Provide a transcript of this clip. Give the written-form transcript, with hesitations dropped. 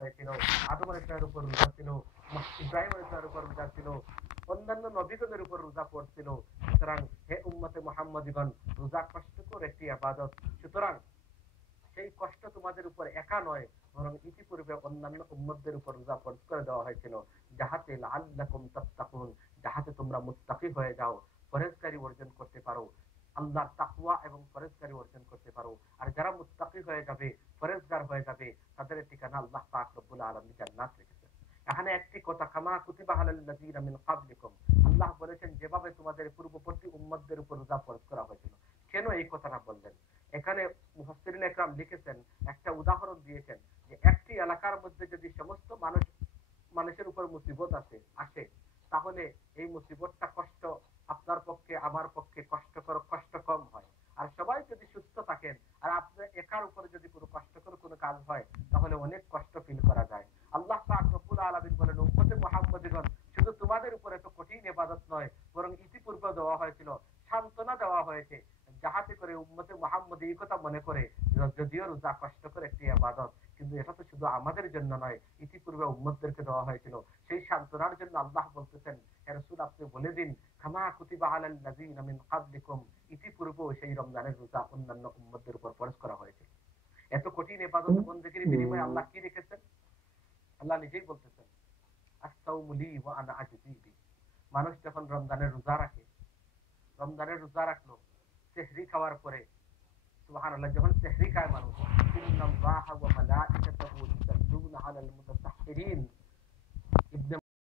হয়েছিল, আদম আলাইহিসসালামের উপর রোজা ছিল, ইব্রাহিম আলাইহিসসালামের উপর রোজা ছিল, অন্যান্য নবীগণের উপর রোজা পড়ছিল। সুতরাং হে উম্মতে মুহাম্মাদিগণ, রোজা কষ্টকর একটি ইবাদত। সুতরাং সেই কষ্ট তোমাদের উপর একা নয়, বরং ইতিপূর্বে অন্যান্য উম্মতদের উপর রোজা ফরজ করে দেওয়া হয়েছিল, যাহাতে লাআল্লাকুম তাত্তাকুন, যাহাতে তোমরা মুত্তাকি হয়ে যাও, পরহেজগারি অর্জন করতে পারো, আল্লাহর তাকওয়া এবং পরহেজগারি অর্জন করতে পারো। আর যারা মুত্তাকি হয়ে যাবে, পরহেজগার হয়ে যাবে, তাদের ঠিকানা আল্লাহ পাক রব্বুল আলামিন জান্নাত রেখেছেন। এখানে একটি কথা, কামা কুতিবা আলাল লাযিনা মিন ক্বাবলিকুম, আল্লাহ বলেছেন যেভাবে তোমাদের পূর্ববর্তী উম্মতদের উপর রোজা ফরজ করা হয়েছিল। কেন এই কথাটা বললেন? এখানে মুফাসসিরিন একরাম লিখেছেন, একটা উদাহরণ দিয়েছেন যে একটি এলাকার মধ্যে যদি সমস্ত মানুষের উপর মুসিবত আসে, তাহলে এই মুসিবতটা কষ্ট আপনার পক্ষে আমার পক্ষে কষ্ট কম হয়। আর সবাই যদি সুস্থ থাকেন আর আপনার একার উপরে যদি কোনো কষ্টকর কোনো কাজ হয়, তাহলে অনেক কষ্ট ফিল করা যায়। আল্লাহ পাক রব্বুল আলামিন বলেন, উম্মতে মুহাম্মাদিগণ, শুধু তোমাদের উপরে তো কঠিন ইবাদত নয়, বরং ইতিপূর্বে দেওয়া হয়েছিল, সান্ত্বনা দেওয়া হয়েছে, যাহাতে করে উম্মতে মুহাম্মদ এই কথা মনে করে, যদিও রোজা কষ্টকর একটি ইবাদত, কিন্তু এটা তো শুধু আমাদের জন্য নয়, ইতিপূর্বে উম্মতদেরকে দেওয়া হয়েছিল। সেই সান্ত্বনার জন্য আল্লাহ বলতেছেন, হে রাসূল আপনি বলে দিন, কামা কুতিবা আলাল লাযিনা মিন ক্বাবলিকুম, ইতিপূর্বেও সেই রমজানের রোজা অন্যান্য উম্মতদের উপর ফরজ করা হয়েছে। এত কঠিন ইবাদত বন্দেগীর বিনিময়ে আল্লাহ কি রেখেছেন? আল্লাহ নিজেই বলতেছেন, আস-সাওমু লি ওয়া আনা আজজি বি। মানুষ যখন রমজানের রোজা রাখে, রমজানের রোজা রাখলো, সেহরি খাওয়ার পরে, সুবহানাল্লাহ, যখন সেহরি খায় মানুষ, ইন্নাল্লাহা ওয়া মালাইকাতাহু ইউসাল্লুনা আলাল মুতাসাহহিরিন, ইবনে